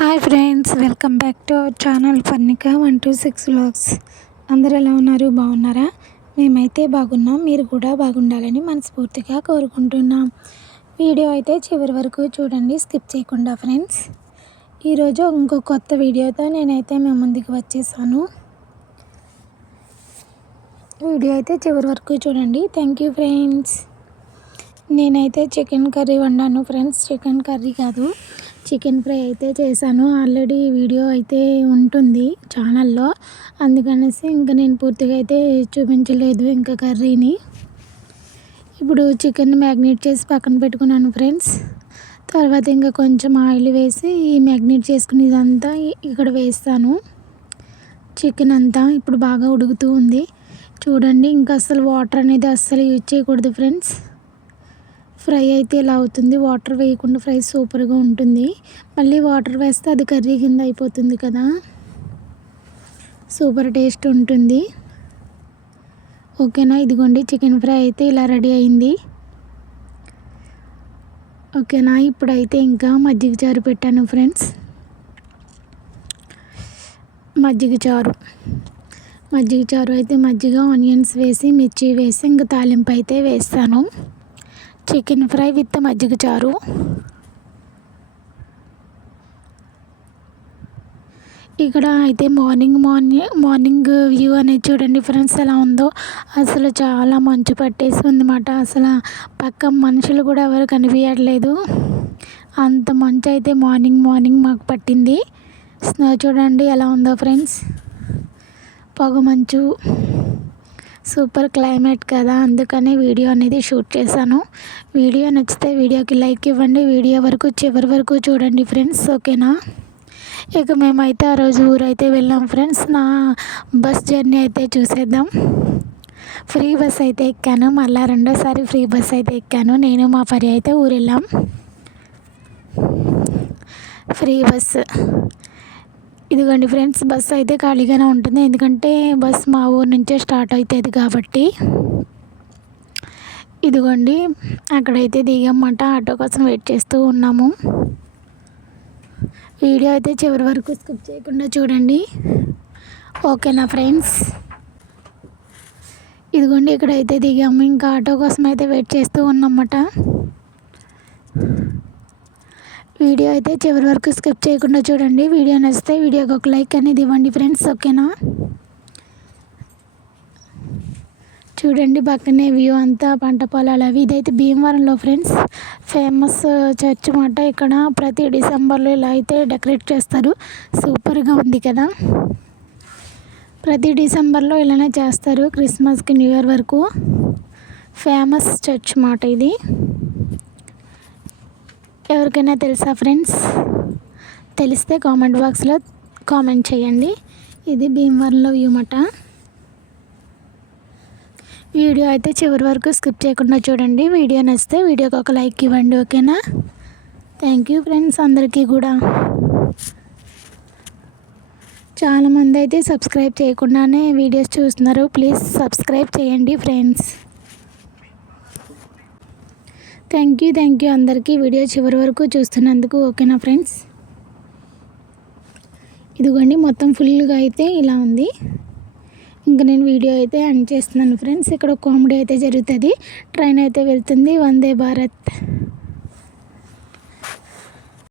Hi friends, welcome back to our channel Parnika 126 vlogs. అందరూ ఎలా ఉన్నారు? బాగున్నారా? మేమైతే బాగున్నాం. మీరు కూడా బాగుండాలని మనస్ఫూర్తిగా కోరుకుంటున్నాం. వీడియో అయితే చివరి వరకు చూడండి, స్కిప్ చేయకుండా ఫ్రెండ్స్. ఈరోజు ఇంకో కొత్త వీడియోతో నేనైతే మీ ముందుకు వచ్చేసాను. వీడియో అయితే చివరి వరకు చూడండి. Thank you friends. నేనైతే చికెన్ కర్రీ వండాను ఫ్రెండ్స్. చికెన్ కర్రీ కాదు, చికెన్ ఫ్రై అయితే చేశాను. ఆల్రెడీ వీడియో అయితే ఉంటుంది ఛానల్లో, అందుకనేసి ఇంకా నేను పూర్తిగా అయితే చూపించలేదు ఇంకా కర్రీని. ఇప్పుడు చికెన్ మ్యాగ్నేట్ చేసి పక్కన పెట్టుకున్నాను ఫ్రెండ్స్. తర్వాత ఇంకా కొంచెం ఆయిల్ వేసి ఈ మ్యాగ్నేట్ చేసుకునేదంతా ఇక్కడ వేస్తాను. చికెన్ అంతా ఇప్పుడు బాగా ఉడుకుతూ ఉంది చూడండి. ఇంకా అసలు వాటర్ అనేది అస్సలు యూజ్ చేయకూడదు ఫ్రెండ్స్. ఫ్రై అయితే ఇలా అవుతుంది. వాటర్ వేయకుండా ఫ్రై సూపర్గా ఉంటుంది. మళ్ళీ వాటర్ వేస్తే అది కర్రీ కింద అయిపోతుంది కదా, సూపర్ టేస్ట్ ఉంటుంది. ఓకేనా? ఇదిగోండి చికెన్ ఫ్రై అయితే ఇలా రెడీ అయింది. ఓకేనా? ఇప్పుడైతే ఇంకా మజ్జిగ చారు పెట్టాను ఫ్రెండ్స్. మజ్జిగ చారు అయితే మజ్జిగ, ఆనియన్స్ వేసి మిర్చి వేసి ఇంకా తాలింపు అయితే వేస్తాను. చికెన్ ఫ్రై విత్ మజ్జిగ చారు. ఇక్కడ అయితే మార్నింగ్ వ్యూ అనేది చూడండి ఫ్రెండ్స్ ఎలా ఉందో. అసలు చాలా మంచు పట్టేసి ఉందన్నమాట. అసలు పక్క మనుషులు కూడా ఎవరు కనిపించట్లేదు, అంత మంచు అయితే మార్నింగ్ మాకు పట్టింది. స్నో చూడండి ఎలా ఉందో ఫ్రెండ్స్, పొగ మంచు. సూపర్ క్లైమేట్ కదా, అందుకనే వీడియో అనేది షూట్ చేశాను. వీడియో నచ్చితే వీడియోకి లైక్ ఇవ్వండి. వీడియో చివరి వరకు చూడండి ఫ్రెండ్స్. ఓకేనా? ఇక మేమైతే ఆ రోజు ఊరైతే వెళ్ళాం ఫ్రెండ్స్. నా బస్ జర్నీ అయితే చూసేద్దాం. ఫ్రీ బస్ అయితే ఎక్కాను, మళ్ళీ రెండోసారి ఫ్రీ బస్ అయితే ఎక్కాను. నేను మా పరి అయితే ఊరు వెళ్ళాం. ఫ్రీ బస్ ఇదిగోండి ఫ్రెండ్స్. బస్సు అయితే ఖాళీగానే ఉంటుంది, ఎందుకంటే బస్ మా ఊరు నుంచే స్టార్ట్ అవుతుంది కాబట్టి. ఇదిగోండి అక్కడైతే దిగమాట, ఆటో కోసం వెయిట్ చేస్తూ ఉన్నాము. వీడియో అయితే చివరి వరకు స్కిప్ చేయకుండా చూడండి. ఓకేనా ఫ్రెండ్స్? ఇదిగోండి ఇక్కడైతే దిగాము, ఇంకా ఆటో కోసం అయితే వెయిట్ చేస్తూ ఉన్నామన్నమాట. వీడియో అయితే చివరి వరకు స్కిప్ చేయకుండా చూడండి. వీడియో నచ్చితే వీడియోకి ఒక లైక్ అనేది ఇవ్వండి ఫ్రెండ్స్. ఓకేనా? చూడండి పక్కనే వ్యూ అంతా పంట పొలాలు అవి. ఇదైతే భీమవరంలో ఫ్రెండ్స్ ఫేమస్ చర్చ్ మాట. ఇక్కడ ప్రతి డిసెంబర్లో ఇలా అయితే డెకరేట్ చేస్తారు. సూపర్గా ఉంది కదా. ప్రతి డిసెంబర్లో ఇలానే చేస్తారు, క్రిస్మస్కి న్యూ ఇయర్ వరకు. ఫేమస్ చర్చ్ మాట ఇది. ఎవరికైనా తెలుసా ఫ్రెండ్స్? తెలిస్తే కామెంట్ బాక్స్లో కామెంట్ చేయండి. ఇది భీమవరంలో వ్యూ మాట. వీడియో అయితే చివరి వరకు స్కిప్ చేయకుండా చూడండి. వీడియో నచ్చితే వీడియోకి ఒక లైక్ ఇవ్వండి. ఓకేనా? థ్యాంక్ యూ ఫ్రెండ్స్ అందరికీ కూడా. చాలామంది అయితే సబ్స్క్రైబ్ చేయకుండానే వీడియోస్ చూస్తున్నారు. ప్లీజ్ సబ్స్క్రైబ్ చేయండి ఫ్రెండ్స్. థ్యాంక్ యూ అందరికీ వీడియో చివరి వరకు చూస్తున్నందుకు. ఓకేనా ఫ్రెండ్స్? ఇదిగోండి మొత్తం ఫుల్గా అయితే ఇలా ఉంది. ఇంకా నేను వీడియో అయితే ఎండ్ చేస్తున్నాను ఫ్రెండ్స్. ఇక్కడ కామెడీ అయితే జరుగుతుంది. ట్రైన్ అయితే వెళ్తుంది, వందే భారత్.